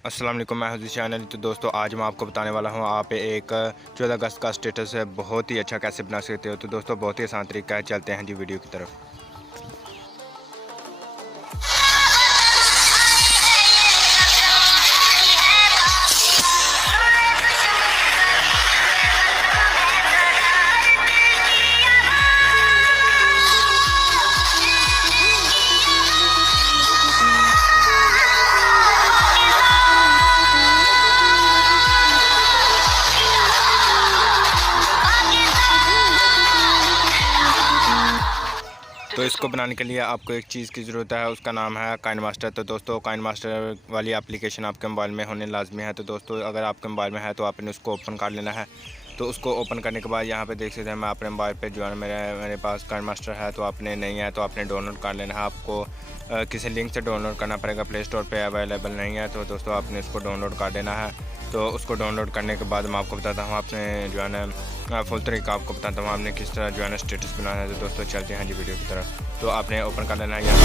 अस्सलाम वालेकुम, मैं हूं ज़ीशान। तो दोस्तों आज मैं आपको बताने वाला हूं आप एक 14 अगस्त का स्टेटस है बहुत ही अच्छा कैसे बना सकते हो। तो दोस्तों बहुत ही आसान तरीका है, चलते हैं जी वीडियो की तरफ। तो इसको बनाने के लिए आपको एक चीज़ की ज़रूरत है, उसका नाम है काइनमास्टर। तो दोस्तों काइनमास्टर वाली एप्लीकेशन आपके मोबाइल में होने लाजमी है। तो दोस्तों अगर आपके मोबाइल में है तो आपने उसको ओपन कर लेना है। तो उसको ओपन करने के बाद यहाँ पे देख सकते हैं मैं अपने मोबाइल पे जो है मेरे पास काइनमास्टर है। तो आपने नहीं है तो आपने डाउनलोड कर लेना है। आपको किसी लिंक से डाउनलोड करना पड़ेगा, प्ले स्टोर पर अवेलेबल नहीं है। तो दोस्तों आपने इसको डाउनलोड कर देना है। तो उसको डाउनलोड करने के बाद मैं आपको बताता हूँ आपने जो है ना फुल तरीका आपको बताता हूँ आपने किस तरह जो है ना स्टेटस बनाना है। तो दोस्तों चलते हैं जी वीडियो की तरफ। तो आपने ओपन कर लेना है यहाँ